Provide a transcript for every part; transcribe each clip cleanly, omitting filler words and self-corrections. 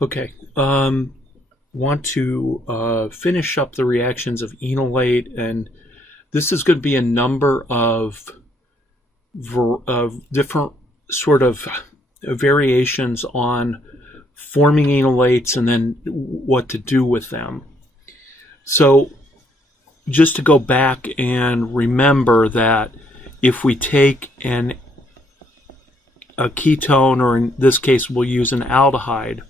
Okay. Want to finish up the reactions of enolate, and this is going to be a number of different sort of variations on forming enolates and then what to do with them. So just to go back and remember that if we take a ketone, or in this case we'll use an aldehyde,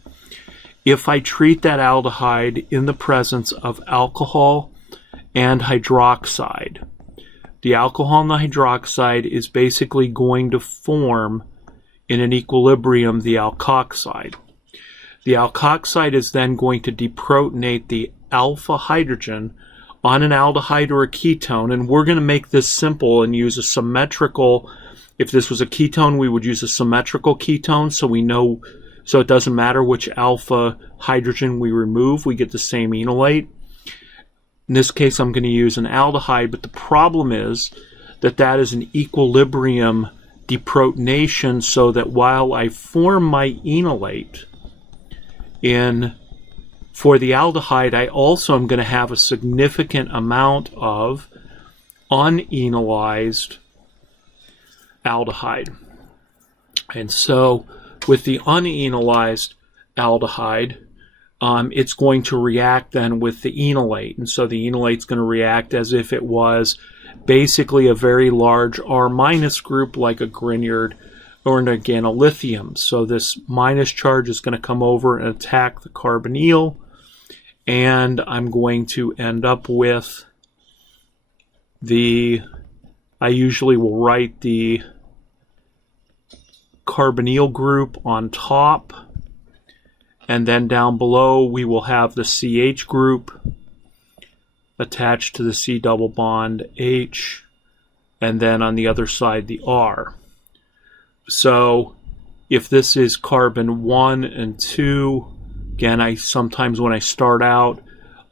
if I treat that aldehyde in the presence of alcohol and hydroxide, the alcohol and the hydroxide is basically going to form in an equilibrium the alkoxide. The alkoxide is then going to deprotonate the alpha hydrogen on an aldehyde or a ketone, and we're going to make this simple and use a symmetrical. If this was a ketone, we would use a symmetrical ketone, so we know, so it doesn't matter which alpha hydrogen we remove, we get the same enolate. In this case, I'm going to use an aldehyde, but the problem is that that is an equilibrium deprotonation, so that while I form my enolate for the aldehyde, I also am going to have a significant amount of unenolized aldehyde. And so with the unenolized aldehyde, it's going to react then with the enolate. And so the enolate's going to react as if it was basically a very large R- group, like a Grignard or again a lithium. So this minus charge is going to come over and attack the carbonyl, and I'm going to end up with I usually will write the carbonyl group on top, and then down below we will have the CH group attached to the C double bond H, and then on the other side the R. So if this is carbon 1 and 2, again, sometimes when I start out,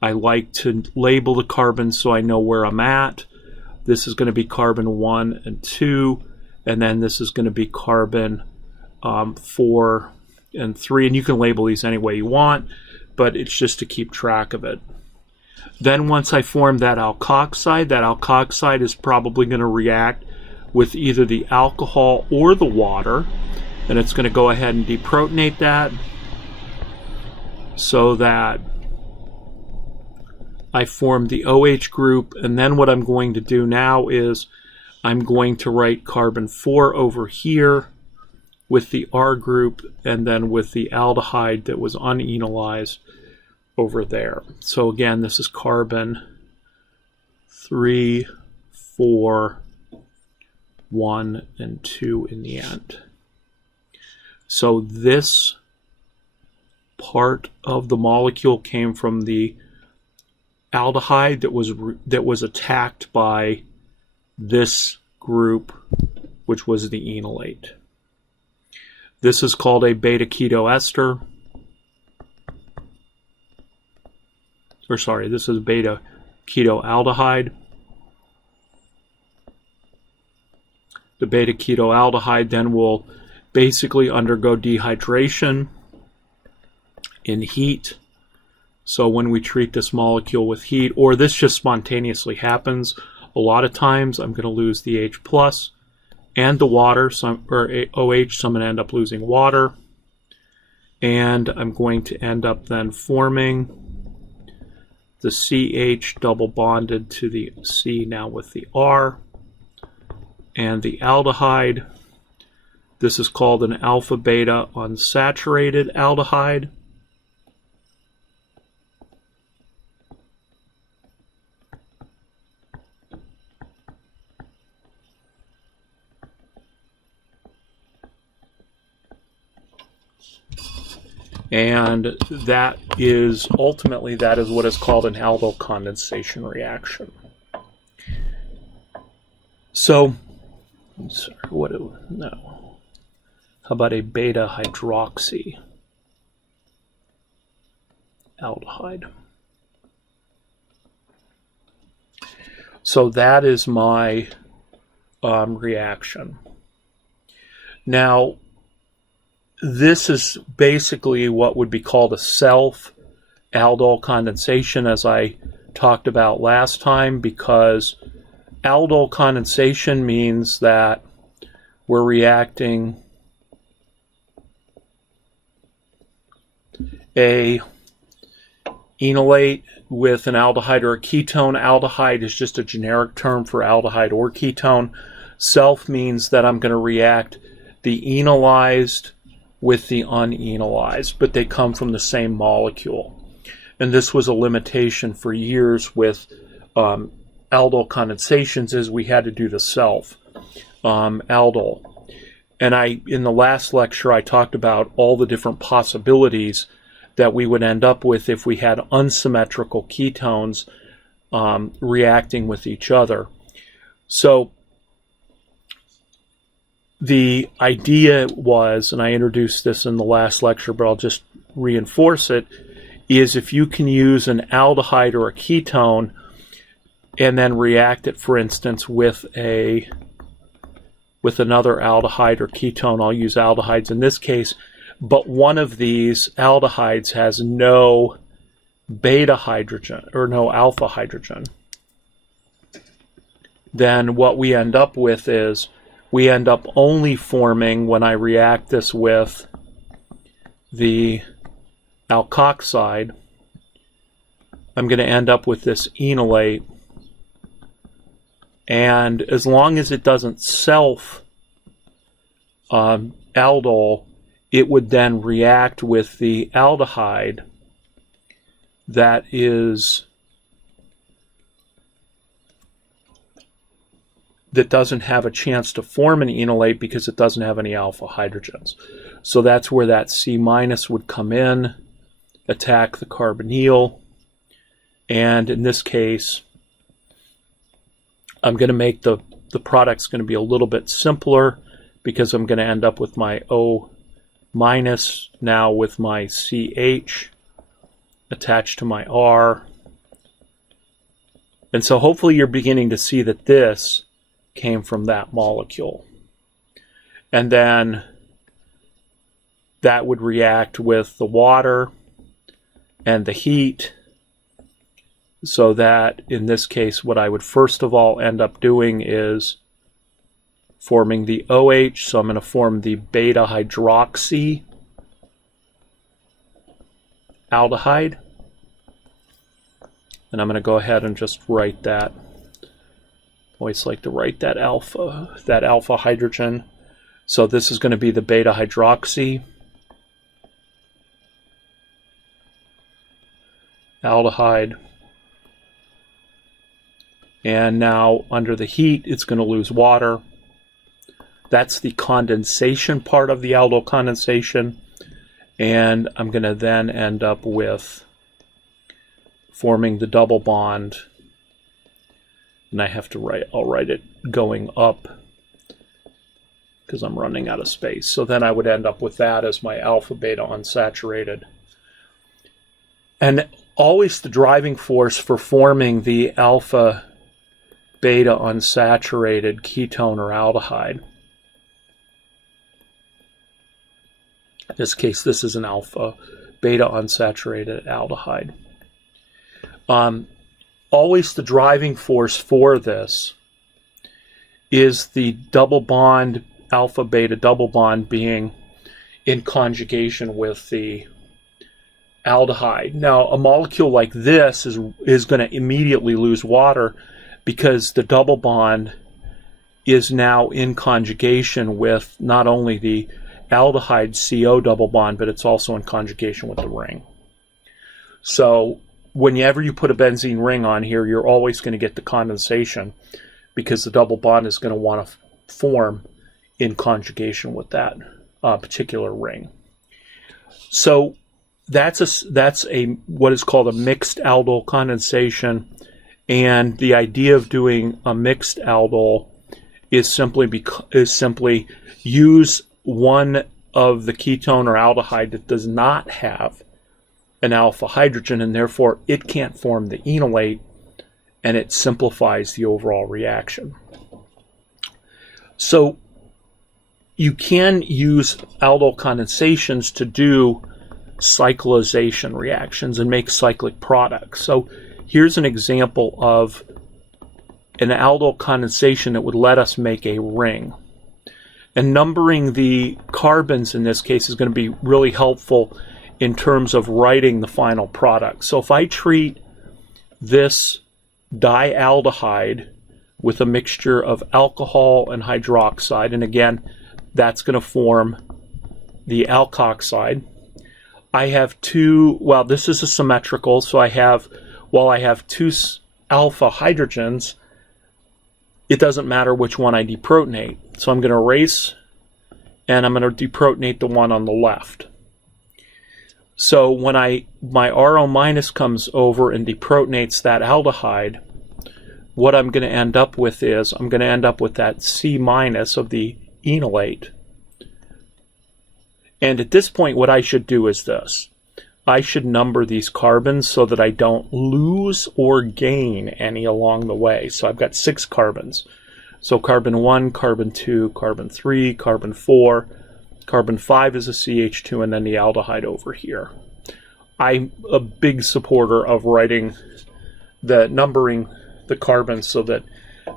I like to label the carbons so I know where I'm at. This is going to be carbon 1 and 2, and then this is going to be carbon 4 and 3, and you can label these any way you want, but it's just to keep track of it. Then once I form that alkoxide is probably going to react with either the alcohol or the water, and it's going to go ahead and deprotonate that so that I form the OH group. And then what I'm going to do now is I'm going to write carbon 4 over here with the R group, and then with the aldehyde that was unenolized over there. So again, this is carbon 3, 4, 1, and 2 in the end. So this part of the molecule came from the aldehyde that was attacked by this group, which was the enolate. This is called a beta keto ester. Or sorry, this is beta keto aldehyde. The beta keto aldehyde then will basically undergo dehydration in heat. So when we treat this molecule with heat, or this just spontaneously happens, a lot of times I'm going to lose the H plus and the water, or OH, so I'm going to end up losing water. And I'm going to end up then forming the CH double bonded to the C now with the R, and the aldehyde. This is called an alpha beta unsaturated aldehyde. And that is ultimately, that is what is called an aldol condensation reaction. So, how about a beta hydroxy aldehyde? So that is my reaction. Now, this is basically what would be called a self-Aldol condensation, as I talked about last time, because aldol condensation means that we're reacting a enolate with an aldehyde or a ketone. Aldehyde is just a generic term for aldehyde or ketone. Self means that I'm going to react the enolized with the unenolized, but they come from the same molecule. And this was a limitation for years with aldol condensations, is we had to do the self aldol. And in the last lecture, I talked about all the different possibilities that we would end up with if we had unsymmetrical ketones reacting with each other. So the idea was, and I introduced this in the last lecture, but I'll just reinforce it, is if you can use an aldehyde or a ketone and then react it, for instance, with another aldehyde or ketone, I'll use aldehydes in this case, but one of these aldehydes has no beta hydrogen or no alpha hydrogen, then what we end up with is we end up only forming, when I react this with the alkoxide, I'm going to end up with this enolate, and as long as it doesn't self aldol, it would then react with the aldehyde that doesn't have a chance to form an enolate because it doesn't have any alpha hydrogens. So that's where that C- would come in, attack the carbonyl, and in this case I'm going to make the product's going to be a little bit simpler, because I'm going to end up with my O- now with my CH attached to my R. And so hopefully you're beginning to see that this came from that molecule. And then that would react with the water and the heat, so that in this case what I would first of all end up doing is forming the OH, so I'm going to form the beta hydroxy aldehyde. And I'm going to go ahead and just write that. Always like to write that alpha hydrogen. So this is going to be the beta hydroxy aldehyde. And now under the heat, it's going to lose water. That's the condensation part of the aldol condensation. And I'm going to then end up with forming the double bond. And I have to I'll write it going up because I'm running out of space. So then I would end up with that as my alpha beta unsaturated. And always the driving force for forming the alpha beta unsaturated ketone or aldehyde. In this case, this is an alpha beta unsaturated aldehyde. Always the driving force for this is the double bond, alpha beta double bond, being in conjugation with the aldehyde. Now, a molecule like this is going to immediately lose water because the double bond is now in conjugation with not only the aldehyde CO double bond, but it's also in conjugation with the ring. So whenever you put a benzene ring on here, you're always going to get the condensation because the double bond is going to want to form in conjugation with that particular ring. So that's what is called a mixed aldol condensation, and the idea of doing a mixed aldol is simply use one of the ketone or aldehyde that does not have an alpha hydrogen, and therefore it can't form the enolate, and it simplifies the overall reaction. So you can use aldol condensations to do cyclization reactions and make cyclic products. So here's an example of an aldol condensation that would let us make a ring. And numbering the carbons in this case is going to be really helpful in terms of writing the final product. So if I treat this dialdehyde with a mixture of alcohol and hydroxide, and again, that's going to form the alkoxide. I have two, well, this is a symmetrical, so I have, while I have two alpha hydrogens, it doesn't matter which one I deprotonate. So I'm going to erase, and I'm going to deprotonate the one on the left. So when my RO minus comes over and deprotonates that aldehyde, what I'm going to end up with is, I'm going to end up with that C minus of the enolate. And at this point, what I should do is this. I should number these carbons so that I don't lose or gain any along the way. So I've got 6 carbons. So carbon 1, carbon 2, carbon 3, carbon 4, carbon 5 is a CH2, and then the aldehyde over here. I'm a big supporter of writing numbering the carbons so that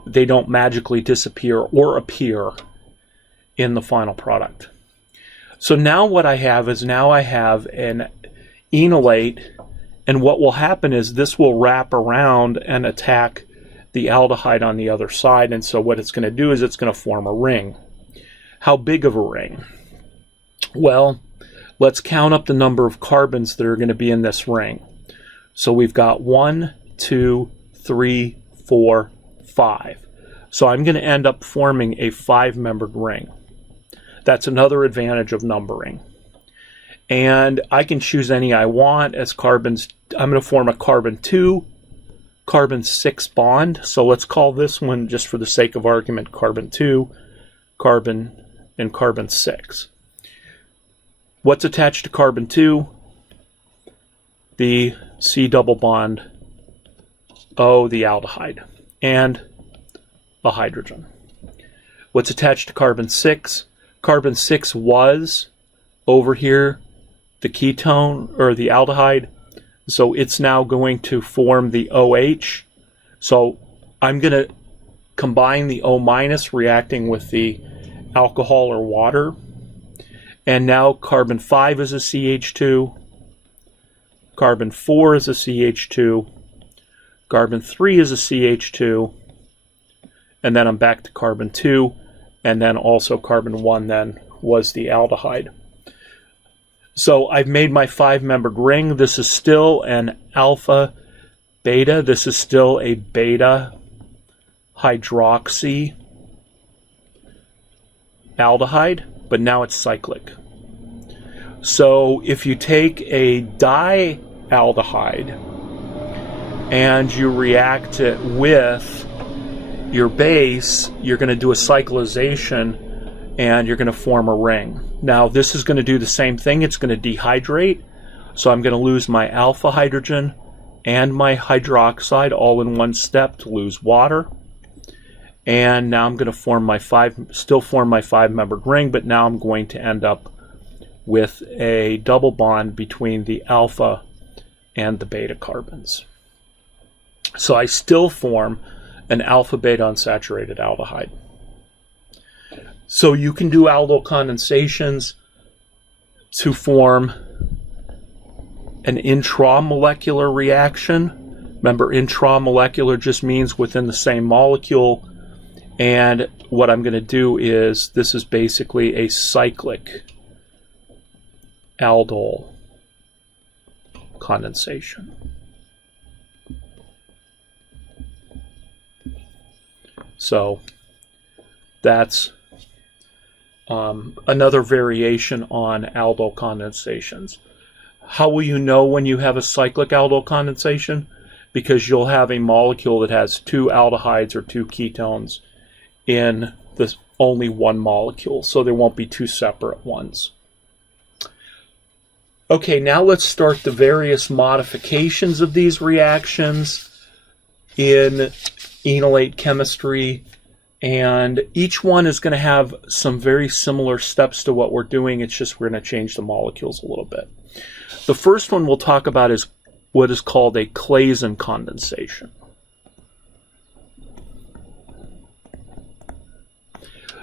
they don't magically disappear or appear in the final product. So now what I have is, now I have an enolate, and what will happen is this will wrap around and attack the aldehyde on the other side, and so what it's going to do is it's going to form a ring. How big of a ring? Well, let's count up the number of carbons that are going to be in this ring. So we've got 1, 2, 3, 4, 5. So I'm going to end up forming a 5-membered ring. That's another advantage of numbering. And I can choose any I want as carbons. I'm going to form a carbon 2, carbon 6 bond. So let's call this one, just for the sake of argument, carbon 2, carbon, and carbon 6. What's attached to carbon 2? The C double bond O, the aldehyde, and a hydrogen. What's attached to carbon 6? Carbon 6 was over here the ketone, or the aldehyde, so it's now going to form the OH. So I'm going to combine the O minus reacting with the alcohol or water, and now carbon 5 is a CH2, carbon 4 is a CH2, carbon 3 is a CH2, and then I'm back to carbon 2, and then also carbon 1 then was the aldehyde. So I've made my 5-membered ring. This is still an alpha beta. This is still a beta hydroxy aldehyde, but now it's cyclic. So if you take a dialdehyde and you react it with your base, you're going to do a cyclization and you're going to form a ring. Now this is going to do the same thing. It's going to dehydrate. So I'm going to lose my alpha hydrogen and my hydroxide all in one step to lose water. And now I'm going to form my still form my 5-membered ring, but now I'm going to end up with a double bond between the alpha and the beta carbons. So I still form an alpha-beta unsaturated aldehyde. So you can do aldol condensations to form an intramolecular reaction. Remember, intramolecular just means within the same molecule. And what I'm going to do is, this is basically a cyclic aldol condensation. So that's another variation on aldol condensations. How will you know when you have a cyclic aldol condensation? Because you'll have a molecule that has 2 aldehydes or 2 ketones in this only one molecule, so there won't be 2 separate ones. Okay, now let's start the various modifications of these reactions in enolate chemistry And each one is going to have some very similar steps to what we're doing. It's just we're going to change the molecules a little bit. The first one we'll talk about is what is called a Claisen condensation.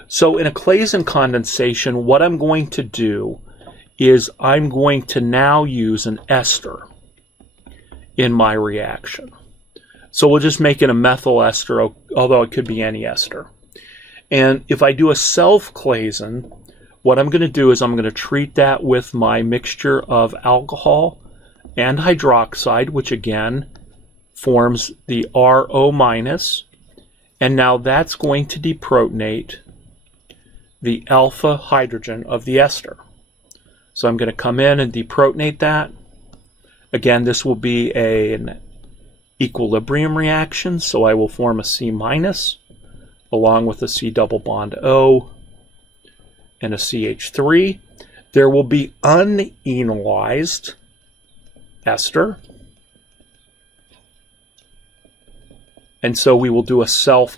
So in a Claisen condensation, what I'm going to do is I'm going to now use an ester in my reaction. So we'll just make it a methyl ester, although it could be any ester. And if I do a self-Claisen, what I'm going to do is I'm going to treat that with my mixture of alcohol and hydroxide, which again forms the RO-. And now that's going to deprotonate the alpha hydrogen of the ester. So I'm going to come in and deprotonate that. Again, this will be an equilibrium reaction, so I will form a C- along with a C double bond O and a CH3. There will be unenolized ester. And so we will do a self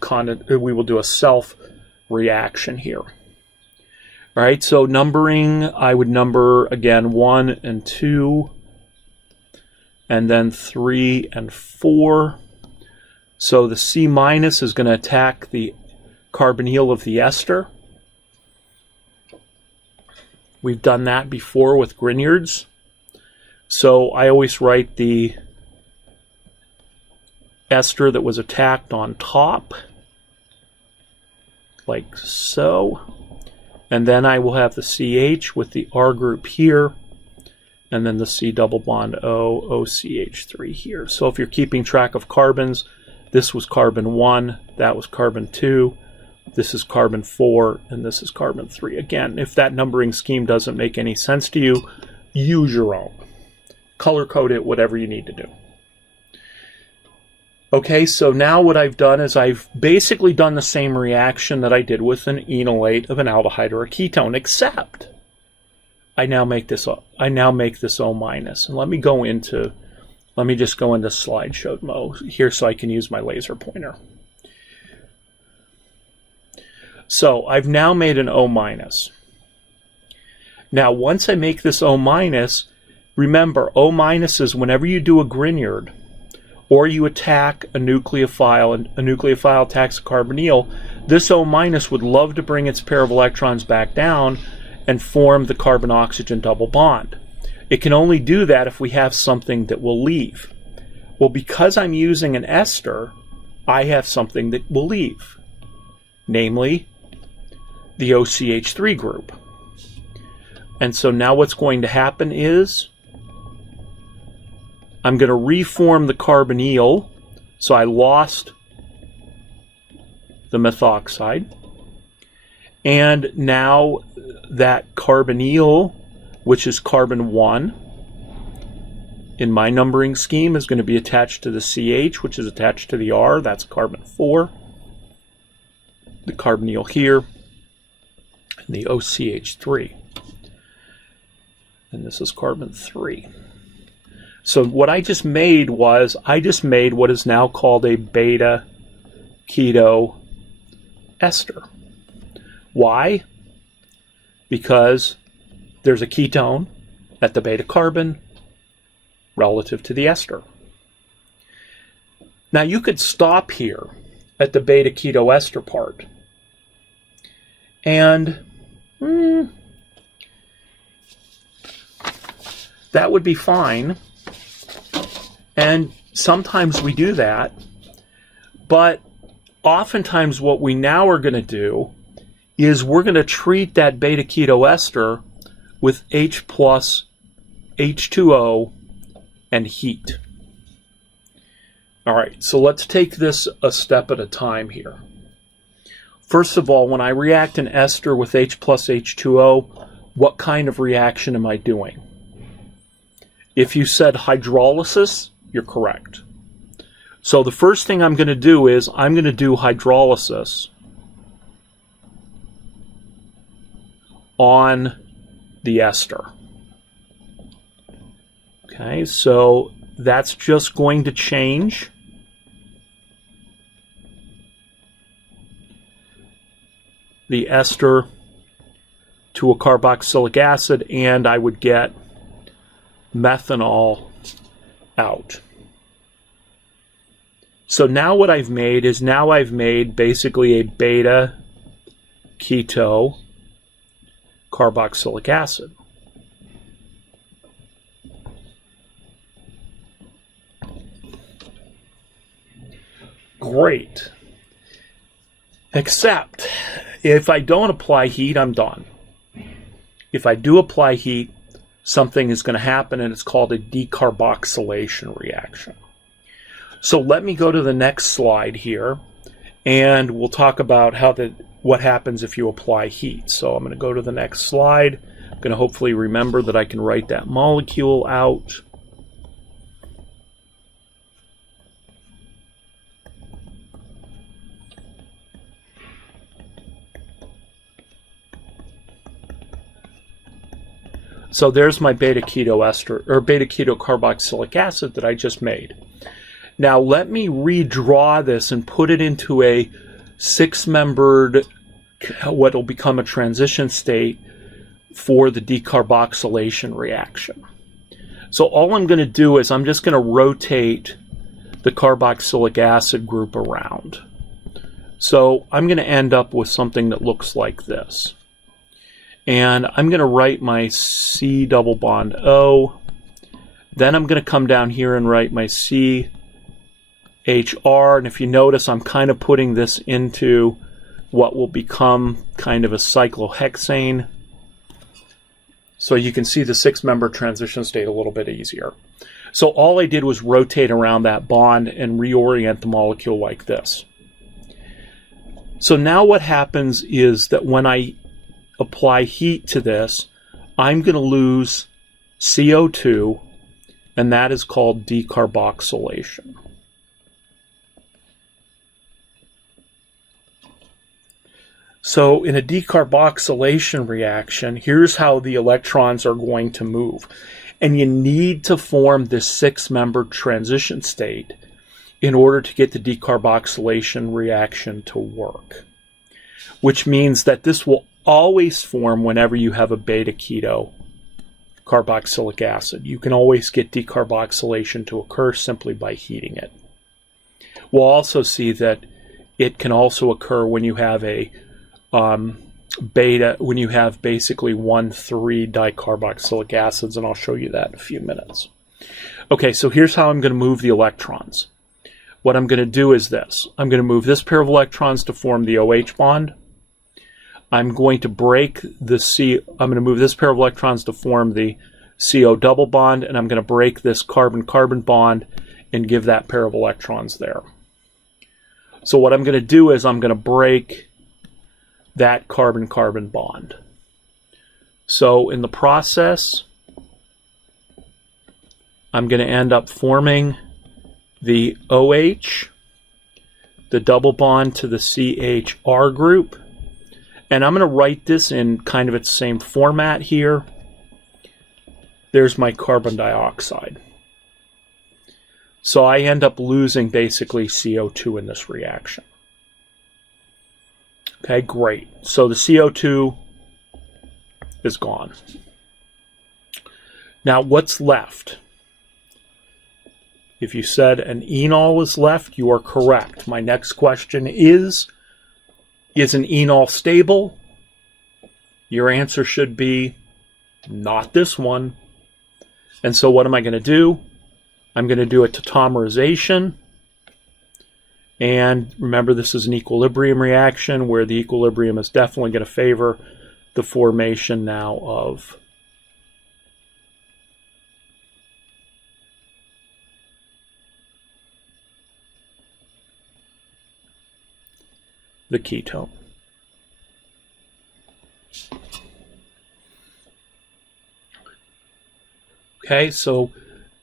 reaction here. All right, so numbering, I would number again 1 and 2, and then 3 and 4. So the C- is going to attack the carbonyl of the ester. We've done that before with Grignards. So I always write the ester that was attacked on top, like so. And then I will have the CH with the R group here, and then the C double bond O, OCH3 here. So if you're keeping track of carbons, this was carbon 1, that was carbon 2, this is carbon 4, and this is carbon 3. Again, if that numbering scheme doesn't make any sense to you, use your own. Color code it, whatever you need to do. Okay, so now what I've done is I've basically done the same reaction that I did with an enolate of an aldehyde or a ketone, except I now make this O-. And let me just go into slideshow mode here so I can use my laser pointer. So I've now made an O-. Now once I make this O-, remember O- is whenever you do a Grignard or you attack a nucleophile and a nucleophile attacks a carbonyl, this O- would love to bring its pair of electrons back down and form the carbon-oxygen double bond. It can only do that if we have something that will leave. Well, because I'm using an ester, I have something that will leave, namely the OCH3 group. And so now what's going to happen is I'm going to reform the carbonyl, so I lost the methoxide. And now that carbonyl, which is carbon 1, in my numbering scheme is going to be attached to the CH, which is attached to the R, that's carbon 4. The carbonyl here, and the OCH3. And this is carbon 3. So what I just made was, I just made what is now called a beta keto ester. Why? Because there's a ketone at the beta carbon relative to the ester. Now you could stop here at the beta keto ester part. And that would be fine. And sometimes we do that, but oftentimes what we now are going to do is we're going to treat that beta keto ester with H plus H2O and heat. All right, so let's take this a step at a time here. First of all, when I react an ester with H plus H2O, what kind of reaction am I doing? If you said hydrolysis, you're correct. So the first thing I'm going to do is I'm going to do hydrolysis on the ester. Okay, so that's just going to change the ester to a carboxylic acid, and I would get methanol out. So now what I've made is basically a beta keto carboxylic acid. Great. Except if I don't apply heat, I'm done. If I do apply heat, something is going to happen, and it's called a decarboxylation reaction. So let me go to the next slide here, and we'll talk about what happens if you apply heat. So I'm going to go to the next slide. I'm going to hopefully remember that I can write that molecule out. So there's my beta keto ester, or beta keto carboxylic acid that I just made. Now let me redraw this and put it into a 6-membered, what will become a transition state for the decarboxylation reaction. So all I'm going to do is I'm just going to rotate the carboxylic acid group around. So I'm going to end up with something that looks like this. And I'm going to write my C double bond O. Then I'm going to come down here and write my CHR. And if you notice, I'm kind of putting this into what will become kind of a cyclohexane. So you can see the 6-member transition state a little bit easier. So all I did was rotate around that bond and reorient the molecule like this. So now what happens is that when I apply heat to this, I'm going to lose CO2, and that is called decarboxylation. So in a decarboxylation reaction, here's how the electrons are going to move. And you need to form this 6-membered transition state in order to get the decarboxylation reaction to work. Which means that this will always form whenever you have a beta keto carboxylic acid. You can always get decarboxylation to occur simply by heating it. We'll also see that it can also occur when you have a when you have basically 1,3 dicarboxylic acids, and I'll show you that in a few minutes. Okay, so here's how I'm going to move the electrons. What I'm going to do is this. I'm going to move this pair of electrons to form the OH bond. I'm going to break the I'm going to move this pair of electrons to form the CO double bond, and I'm going to break this carbon-carbon bond and give that pair of electrons there. So what I'm going to do is I'm going to break that carbon-carbon bond. So in the process, I'm going to end up forming the OH, the double bond to the CHR group. And I'm going to write this in kind of its same format here. There's my carbon dioxide. So I end up losing basically CO2 in this reaction. Okay, great. So the CO2 is gone. Now what's left? If you said an enol is left, you are correct. My next question is an enol stable? Your answer should be not this one. And so what am I going to do? I'm going to do a tautomerization. And remember, this is an equilibrium reaction where the equilibrium is definitely going to favor the formation now of the ketone. Okay, so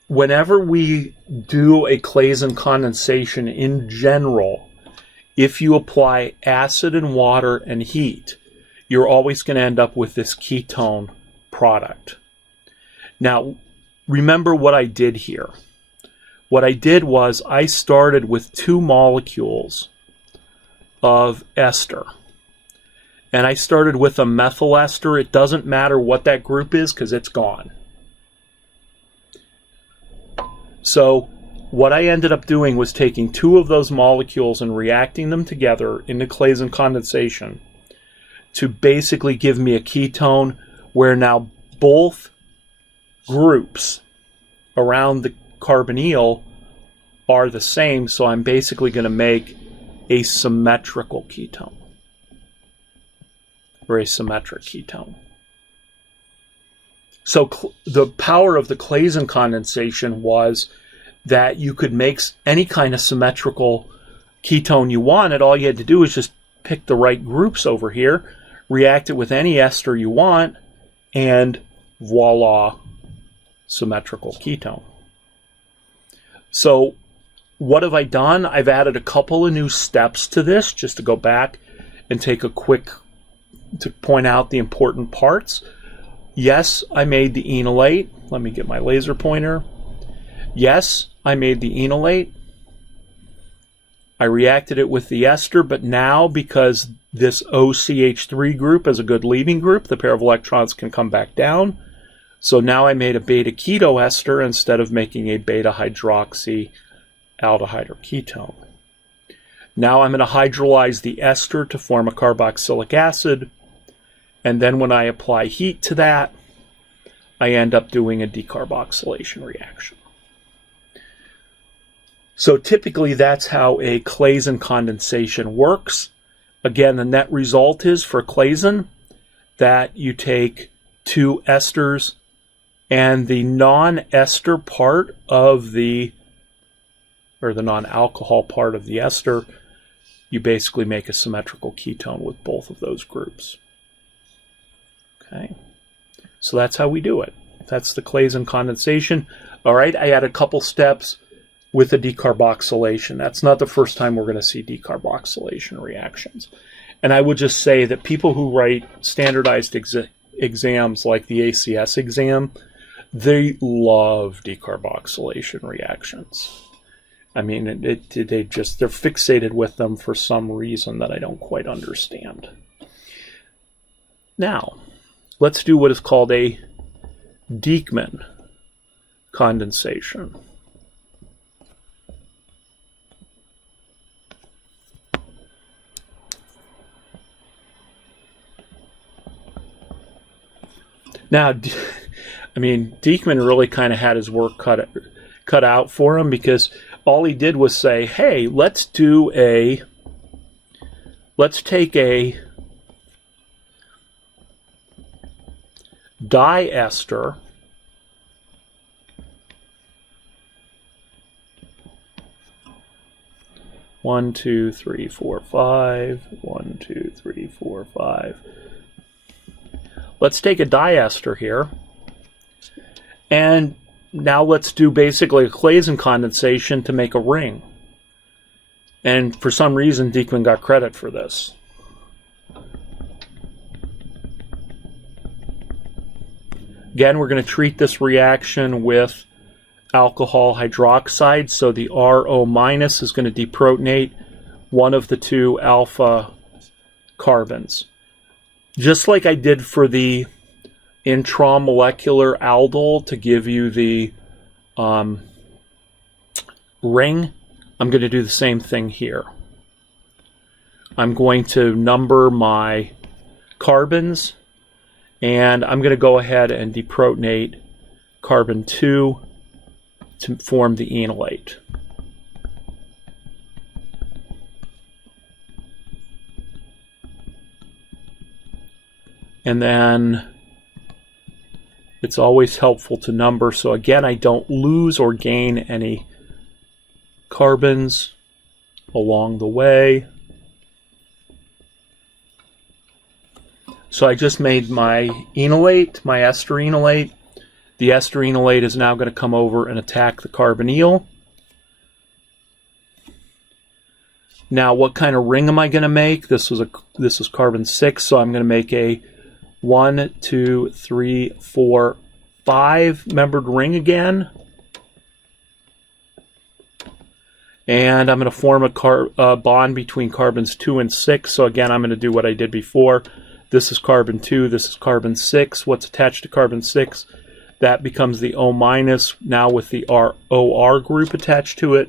whenever we do a Claisen condensation in general, if you apply acid and water and heat, you're always going to end up with this ketone product. Now, remember what I did here. What I did was I started with 2 molecules of ester. and I started with a methyl ester, it doesn't matter what that group is because it's gone. So what I ended up doing was taking 2 of those molecules and reacting them together into Claisen condensation to basically give me a ketone where now both groups around the carbonyl are the same, so I'm basically going to make a symmetrical ketone, or a symmetric ketone. So the power of the Claisen condensation was that you could make any kind of symmetrical ketone you wanted. All you had to do was just pick the right groups over here, react it with any ester you want, and voila, symmetrical ketone. So what have I done? I've added a couple of new steps to this just to go back and take a quick, to point out the important parts. Yes, I made the enolate. Let me get my laser pointer. Yes, I made the enolate. I reacted it with the ester, but now because this OCH3 group is a good leaving group, the pair of electrons can come back down. So now I made a beta keto ester instead of making a beta hydroxy aldehyde or ketone. Now I'm going to hydrolyze the ester to form a carboxylic acid, and then when I apply heat to that, I end up doing a decarboxylation reaction. So typically that's how a Claisen condensation works. Again, the net result is for Claisen that you take 2 esters and the non-ester part of the, or the non-alcohol part of the ester, you basically make a symmetrical ketone with both of those groups. Okay, so that's how we do it. That's the Claisen condensation. All right, I had a couple steps with the decarboxylation. That's not the first time we're going to see decarboxylation reactions. And I would just say that people who write standardized exams like the ACS exam, they love decarboxylation reactions. I mean, they're fixated with them for some reason that I don't quite understand. Now, let's do what is called a Diekmann condensation. Now, I mean, Diekmann really kind of had his work cut out for him, because all he did was say, hey, let's take a diester one, two, three, four, five. 1, 2, 3, 4, 5. Let's take a diester here, and now let's do basically a Claisen condensation to make a ring. And for some reason, Diekmann got credit for this. Again, we're going to treat this reaction with alcohol hydroxide, so the RO- is going to deprotonate one of the 2 alpha carbons. Just like I did for the intramolecular aldol to give you the ring, I'm going to do the same thing here. I'm going to number my carbons, and I'm going to go ahead and deprotonate carbon 2 to form the enolate. And then it's always helpful to number, so again, I don't lose or gain any carbons along the way. So I just made my enolate, my ester enolate. The ester enolate is now going to come over and attack the carbonyl. Now, what kind of ring am I going to make? This is carbon 6, so I'm going to make a 1, 2, 3, 4, 5 membered ring again. And I'm going to form a bond between carbons 2 and 6. So again, I'm going to do what I did before. This is carbon 2, this is carbon 6. What's attached to carbon 6? That becomes the O minus, now with the OR group attached to it.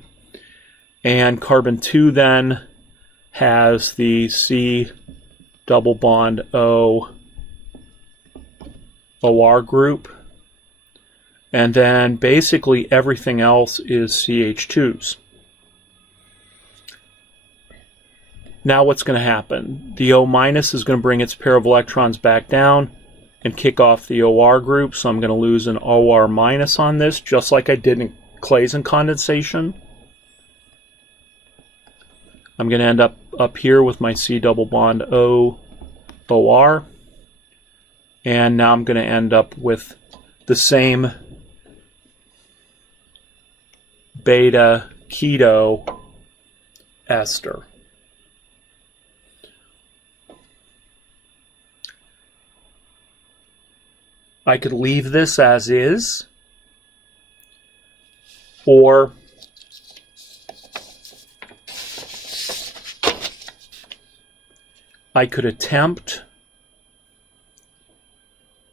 And carbon 2 then has the C double bond O OR group. And then basically everything else is CH2s. Now what's going to happen? The O minus is going to bring its pair of electrons back down and kick off the OR group. So I'm going to lose an OR minus on this, just like I did in Claisen condensation. I'm going to end up here with my C double bond O OR. And now I'm going to end up with the same beta keto ester. I could leave this as is, or I could attempt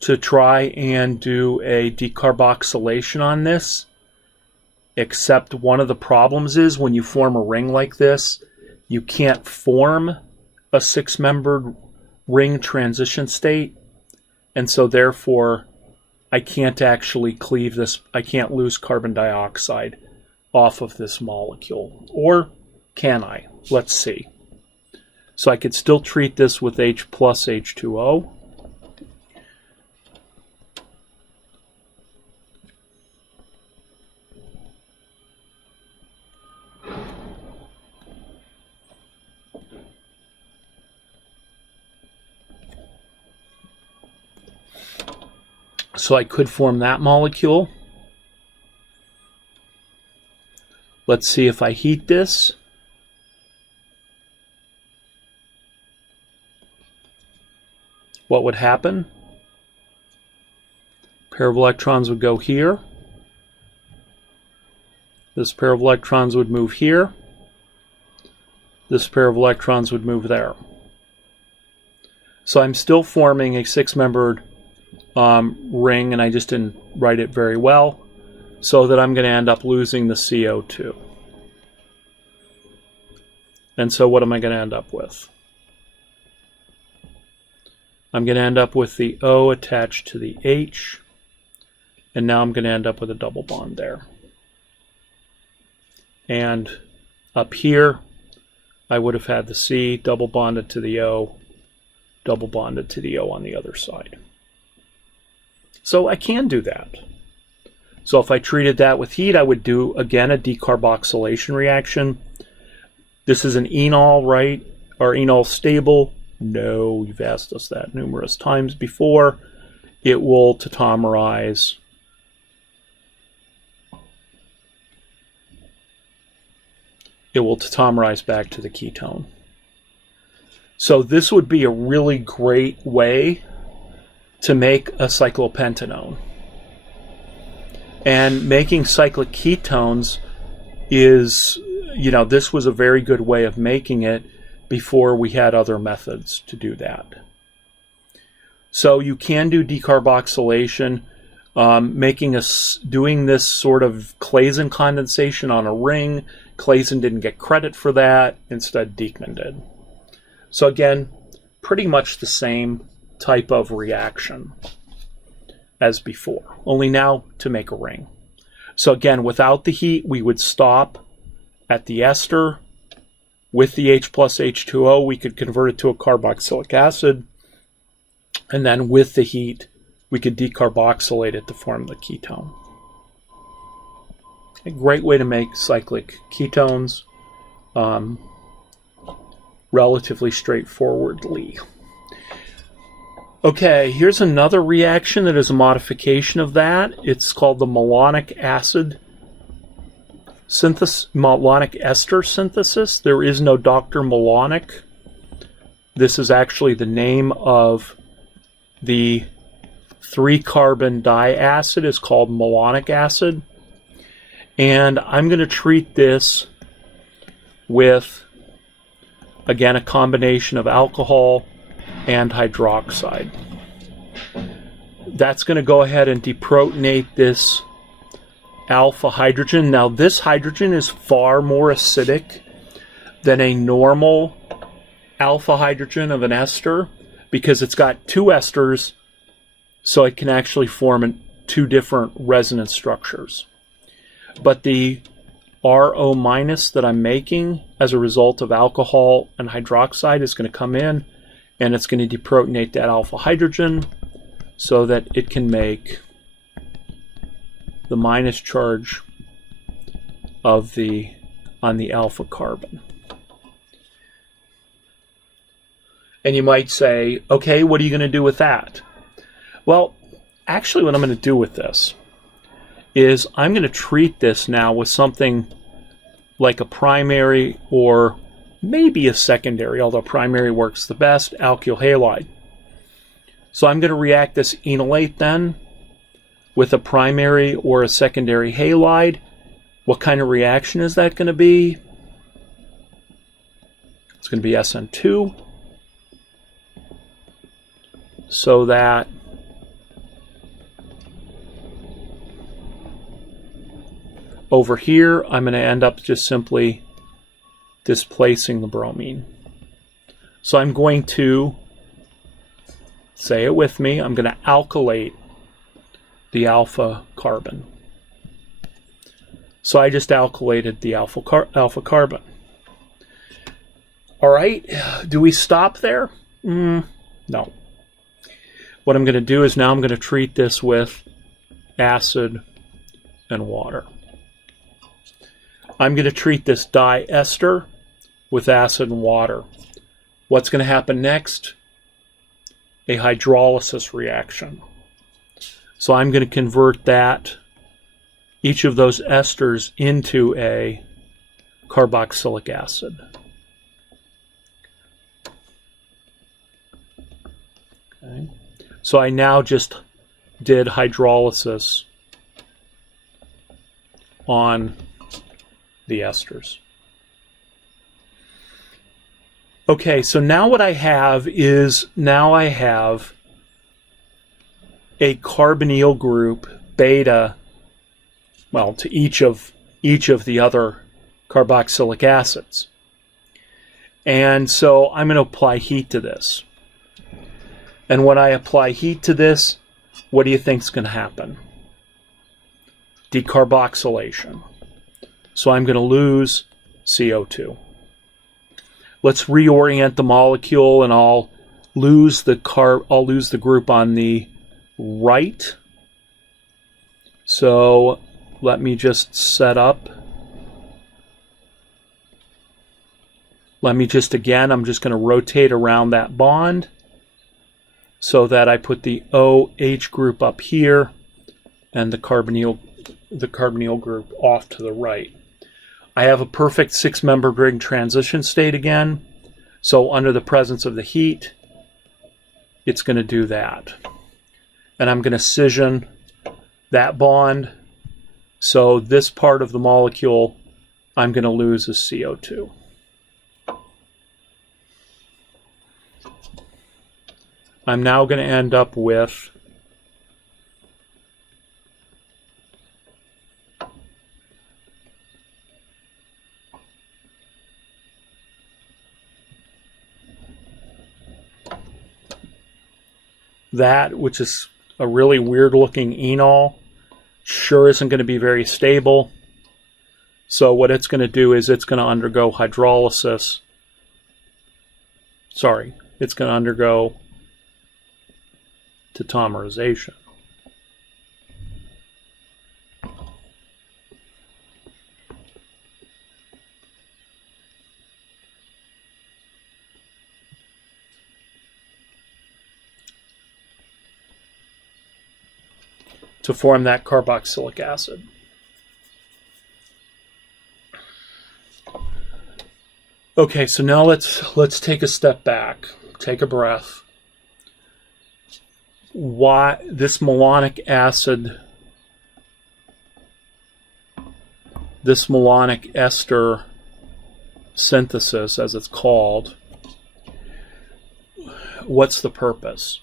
to try and do a decarboxylation on this, except one of the problems is when you form a ring like this, you can't form a 6-membered ring transition state. And so therefore, I can't actually cleave this. I can't lose carbon dioxide off of this molecule. Or can I? Let's see. So I could still treat this with H plus H2O. So I could form that molecule. Let's see if I heat this. What would happen? A pair of electrons would go here. This pair of electrons would move here. This pair of electrons would move there. So I'm still forming a 6-membered ring, and I just didn't write it very well, so that I'm going to end up losing the CO2. And so what am I going to end up with? I'm going to end up with the O attached to the H, and now I'm going to end up with a double bond there. And up here, I would have had the C double bonded to the O, double bonded to the O on the other side. So I can do that. So if I treated that with heat, I would do, again, a decarboxylation reaction. This is an enol, right? Are enol stable? No, you've asked us that numerous times before. It will tautomerize. It will tautomerize back to the ketone. So this would be a really great way to make a cyclopentanone. And making cyclic ketones is, this was a very good way of making it before we had other methods to do that. So you can do decarboxylation, doing this sort of Claisen condensation on a ring. Claisen didn't get credit for that, instead Diekmann did. So again, pretty much the same type of reaction as before, only now to make a ring. So again, without the heat, we would stop at the ester. With the H plus H2O, we could convert it to a carboxylic acid. And then with the heat, we could decarboxylate it to form the ketone. A great way to make cyclic ketones, relatively straightforwardly. Okay, here's another reaction that is a modification of that. It's called the malonic acid synthesis, malonic ester synthesis. There is no Dr. Malonic. This is actually the name of the 3-carbon diacid. Is called malonic acid. And I'm going to treat this with, again, a combination of alcohol and hydroxide. That's going to go ahead and deprotonate this alpha hydrogen. Now this hydrogen is far more acidic than a normal alpha hydrogen of an ester because it's got two esters, so it can actually form two different resonance structures. But the RO minus that I'm making as a result of alcohol and hydroxide is going to come in and it's going to deprotonate that alpha hydrogen so that it can make the minus charge of on the alpha carbon. And you might say, okay, what are you going to do with that? Well, actually what I'm going to do with this is I'm going to treat this now with something like a primary or maybe a secondary, although primary works the best, alkyl halide. So I'm going to react this enolate then with a primary or a secondary halide. What kind of reaction is that going to be? It's going to be SN2. So that over here, I'm going to end up just simply displacing the bromine. So I'm going to, say it with me, I'm going to alkylate the alpha carbon. So I just alkylated the alpha carbon. All right, do we stop there? No. What I'm going to do is now I'm going to treat this with acid and water. I'm going to treat this diester with acid and water. What's going to happen next? A hydrolysis reaction. So I'm going to convert each of those esters into a carboxylic acid. Okay. So I now just did hydrolysis on the esters. Okay, so now what I have is I have a carbonyl group beta, well, to each of the other carboxylic acids. And so I'm going to apply heat to this. And when I apply heat to this, what do you think is going to happen? Decarboxylation. So I'm going to lose CO2. Let's reorient the molecule, and I'll lose the group on the right. So let me just set up. I'm just going to rotate around that bond so that I put the OH group up here and the carbonyl group off to the right. I have a perfect 6-member ring transition state again. So under the presence of the heat, it's going to do that. And I'm going to scission that bond. So this part of the molecule I'm going to lose is CO2. I'm now going to end up with that, which is a really weird looking enol. Sure isn't going to be very stable. So what it's going to do is it's going to undergo hydrolysis. Sorry, it's going to undergo tautomerization. To form that carboxylic acid. Okay, so now let's take a step back. Take a breath. Why this malonic acid, this malonic ester synthesis, as it's called, what's the purpose?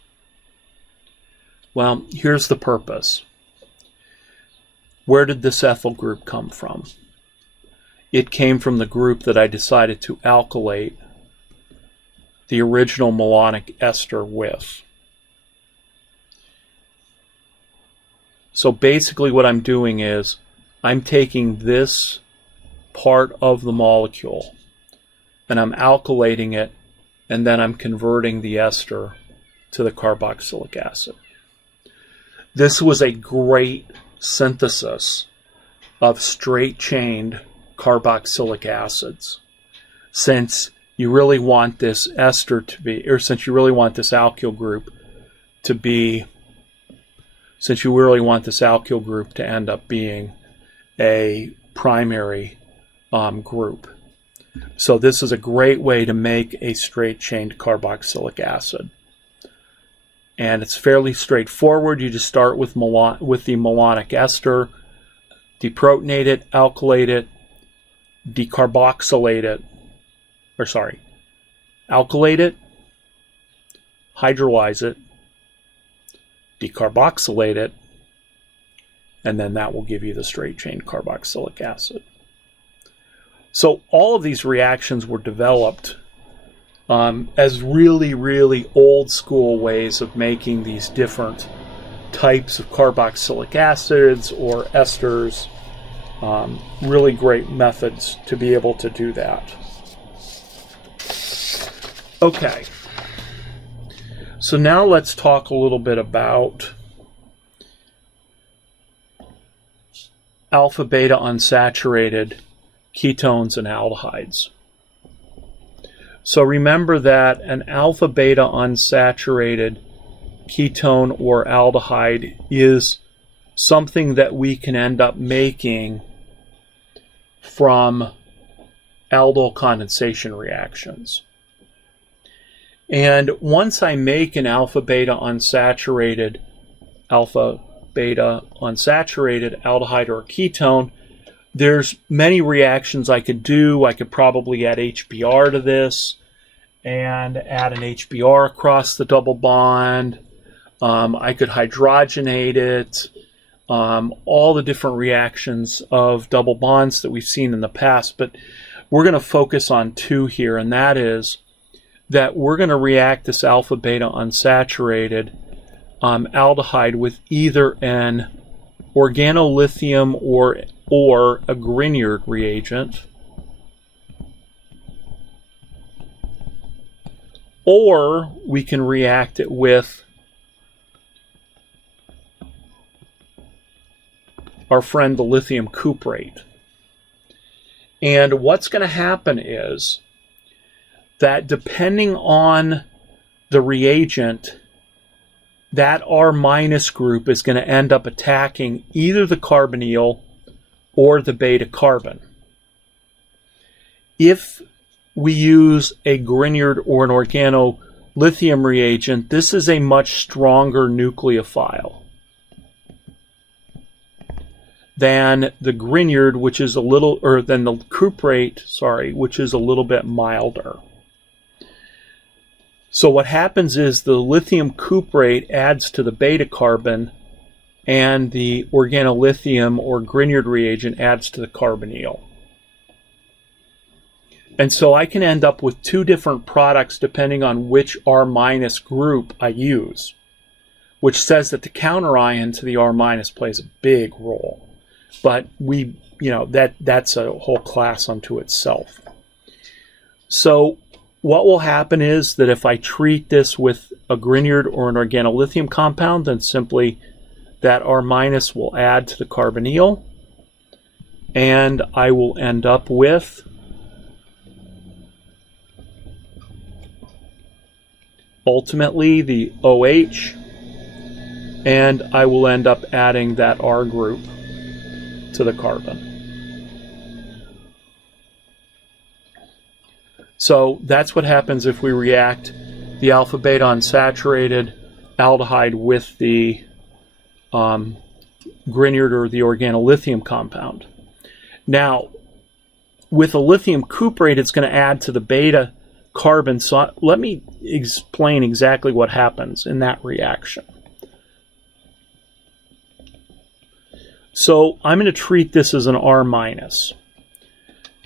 Well, here's the purpose. Where did this ethyl group come from? It came from the group that I decided to alkylate the original malonic ester with. So basically what I'm doing is I'm taking this part of the molecule and I'm alkylating it, and then I'm converting the ester to the carboxylic acid. This was a great synthesis of straight-chained carboxylic acids, since you really want this ester to be, or since you really want this alkyl group to be, since you really want this alkyl group to end up being a primary group. So this is a great way to make a straight-chained carboxylic acid. And it's fairly straightforward. You just start with the malonic ester, deprotonate it, alkylate it, decarboxylate it, alkylate it, hydrolyze it, decarboxylate it, and then that will give you the straight-chain carboxylic acid. So all of these reactions were developed as really, really old-school ways of making these different types of carboxylic acids or esters. Really great methods to be able to do that. Okay, so now let's talk a little bit about alpha-beta unsaturated ketones and aldehydes. So remember that an alpha-beta unsaturated ketone or aldehyde is something that we can end up making from aldol condensation reactions. And once I make an alpha-beta unsaturated aldehyde or ketone, there's many reactions I could do. I could probably add HBr to this and add an HBr across the double bond. I could hydrogenate it. All the different reactions of double bonds that we've seen in the past. But we're going to focus on two here, and that is that we're going to react this alpha-beta unsaturated aldehyde with either an organolithium or a Grignard reagent, or we can react it with our friend the lithium cuprate. And what's going to happen is that depending on the reagent, that R- group is going to end up attacking either the carbonyl or the beta carbon. If we use a Grignard or an organolithium reagent, this is a much stronger nucleophile than the Grignard, which is a little, or than the cuprate, which is a little bit milder. So what happens is the lithium cuprate adds to the beta carbon, and the organolithium or Grignard reagent adds to the carbonyl. And so I can end up with two different products depending on which R- group I use, which says that the counterion to the R- plays a big role. But that's a whole class unto itself. So what will happen is that if I treat this with a Grignard or an organolithium compound, then simply that R- will add to the carbonyl, and I will end up with ultimately the OH, and I will end up adding that R group to the carbon. So that's what happens if we react the alpha-beta unsaturated aldehyde with the Grignard or the organolithium compound. Now, with a lithium cuprate, it's going to add to the beta carbon. So let me explain exactly what happens in that reaction. So I'm going to treat this as an R minus.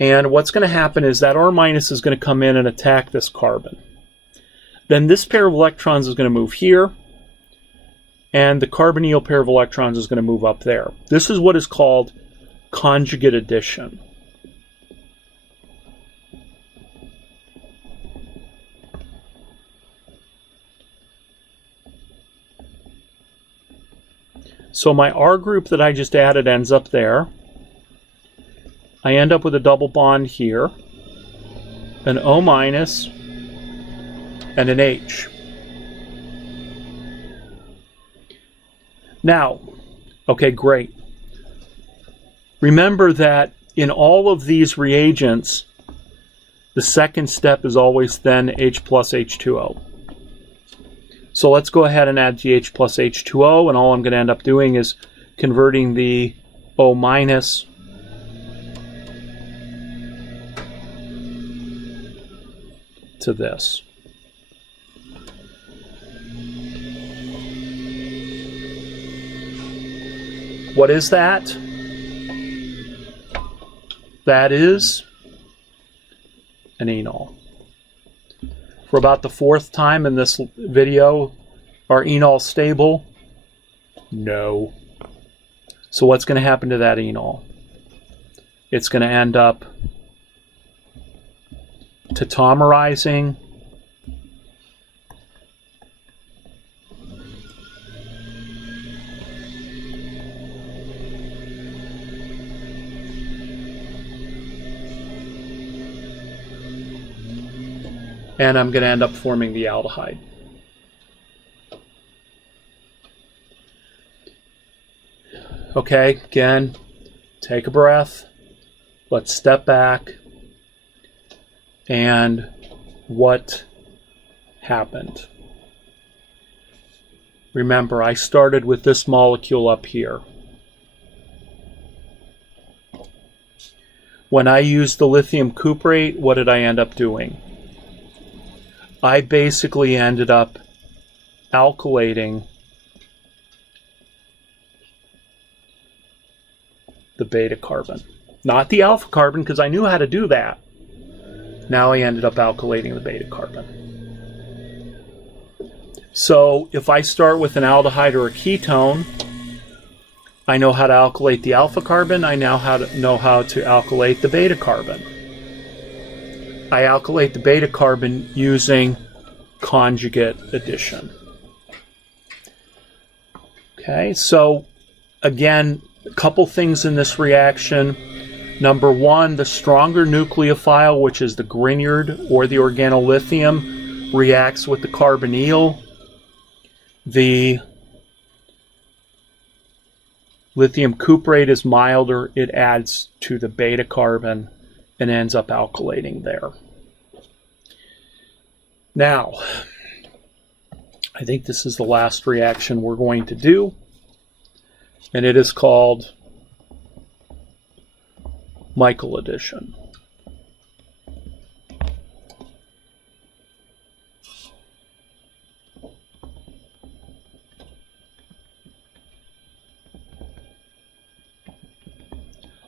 And what's going to happen is that R minus is going to come in and attack this carbon. Then this pair of electrons is going to move here, and the carbonyl pair of electrons is going to move up there. This is what is called conjugate addition. So my R group that I just added ends up there. I end up with a double bond here, an O minus, and an H. Now, okay, great. Remember that in all of these reagents, the second step is always then H plus H2O. So let's go ahead and add the H plus H2O, and all I'm going to end up doing is converting the O minus to this. What is that? That is an enol. For about the fourth time in this video, are enols stable? No. So what's going to happen to that enol? It's going to end up tautomerizing, and I'm going to end up forming the aldehyde. Okay, again, take a breath. Let's step back. And what happened? Remember, I started with this molecule up here. When I used the lithium cuprate, what did I end up doing? I basically ended up alkylating the beta carbon. Not the alpha carbon, because I knew how to do that. Now I ended up alkylating the beta carbon. So if I start with an aldehyde or a ketone, I know how to alkylate the alpha carbon. I now know how to alkylate the beta carbon. I alkylate the beta carbon using conjugate addition. Okay, so again, a couple things in this reaction. Number one, the stronger nucleophile, which is the Grignard or the organolithium, reacts with the carbonyl. The lithium cuprate is milder. It adds to the beta carbon and ends up alkylating there. Now, I think this is the last reaction we're going to do, and it is called Michael addition.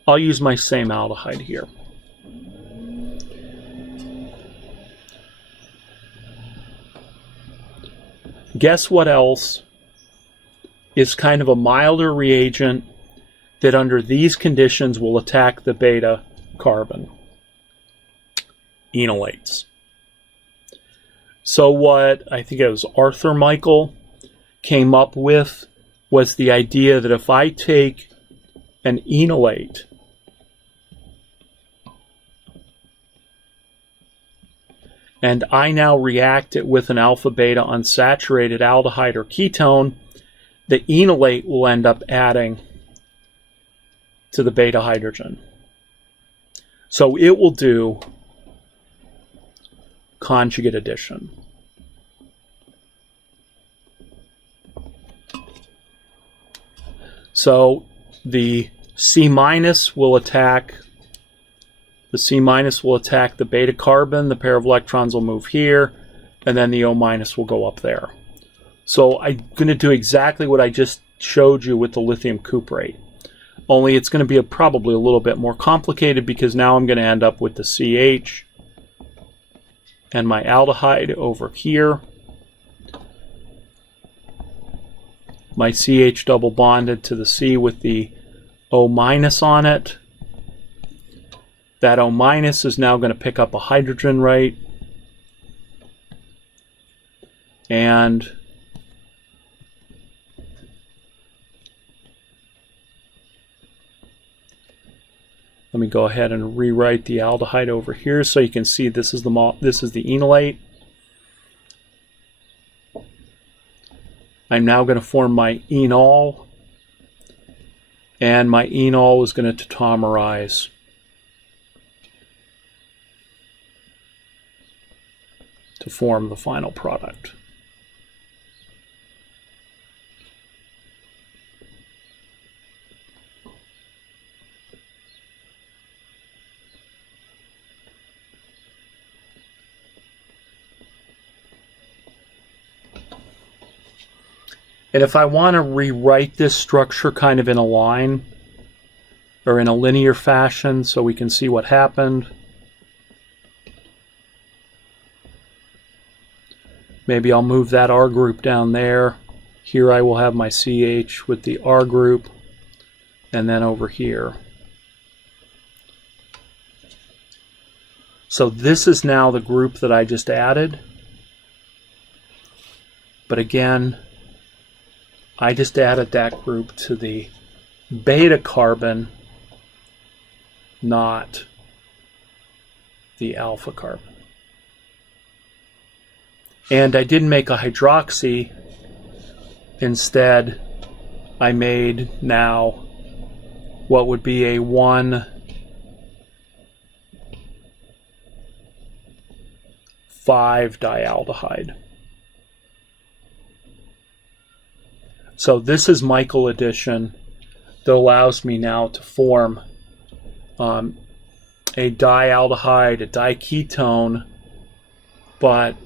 I'll use my same aldehyde here. Guess what else is kind of a milder reagent that under these conditions will attack the beta carbon? Enolates. So what I think it was Arthur Michael came up with was the idea that if I take an enolate and I now react it with an alpha-beta unsaturated aldehyde or ketone, the enolate will end up adding to the beta hydrogen. So it will do conjugate addition. So the C minus will attack The C minus will attack the beta carbon, the pair of electrons will move here, and then the O minus will go up there. So I'm going to do exactly what I just showed you with the lithium cuprate. Only it's going to be probably a little bit more complicated, because now I'm going to end up with the CH and my aldehyde over here. My CH double bonded to the C with the O minus on it. That O minus is now going to pick up a hydrogen, right? And let me go ahead and rewrite the aldehyde over here so you can see this is the enolate. I'm now going to form my enol, and my enol is going to tautomerize to form the final product. And if I want to rewrite this structure kind of in a line or in a linear fashion so we can see what happened, maybe I'll move that R group down there. Here I will have my CH with the R group, and then over here. So this is now the group that I just added. But again, I just added that group to the beta carbon, not the alpha carbon. And I didn't make a hydroxy. Instead, I made now what would be a 1,5-dialdehyde. So this is Michael addition that allows me now to form a dialdehyde, a diketone, but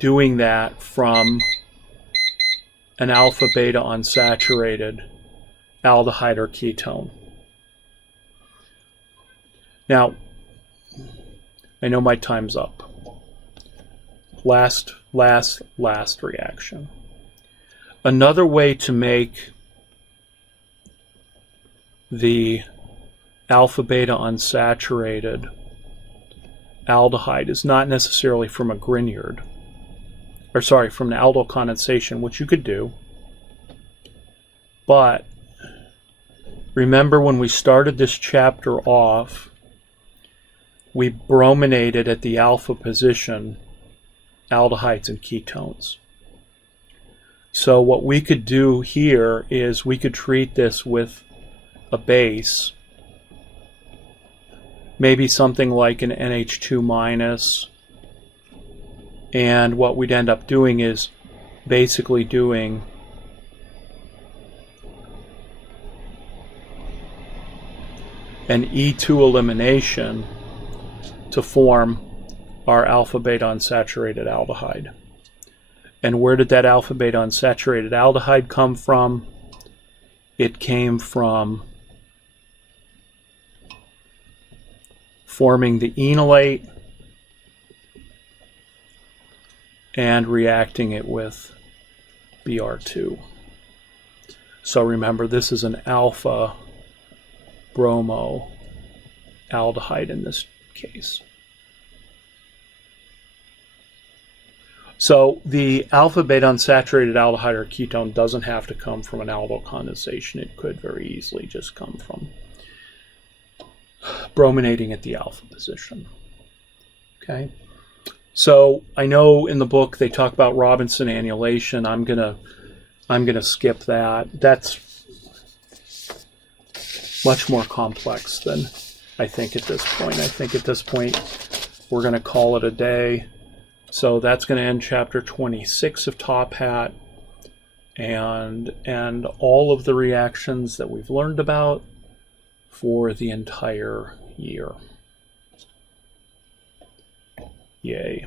doing that from an alpha-beta unsaturated aldehyde or ketone. Now, I know my time's up. Last reaction. Another way to make the alpha-beta unsaturated aldehyde is not necessarily from a Grignard, or sorry, from an Aldol condensation, which you could do. But remember when we started this chapter off, we brominated at the alpha position aldehydes and ketones. So what we could do here is we could treat this with a base, maybe something like an NH2 minus, and what we'd end up doing is basically doing an E2 elimination to form our alpha-beta unsaturated aldehyde. And where did that alpha-beta unsaturated aldehyde come from? It came from forming the enolate and reacting it with Br2. So remember, this is an alpha bromo aldehyde in this case. So the alpha-beta unsaturated aldehyde or ketone doesn't have to come from an aldol condensation. It could very easily just come from brominating at the alpha position. Okay. So I know in the book they talk about Robinson annulation. I'm gonna skip that. That's much more complex than I think at this point. I think at this point we're going to call it a day. So that's going to end chapter 26 of Top Hat, and all of the reactions that we've learned about for the entire year. Yay.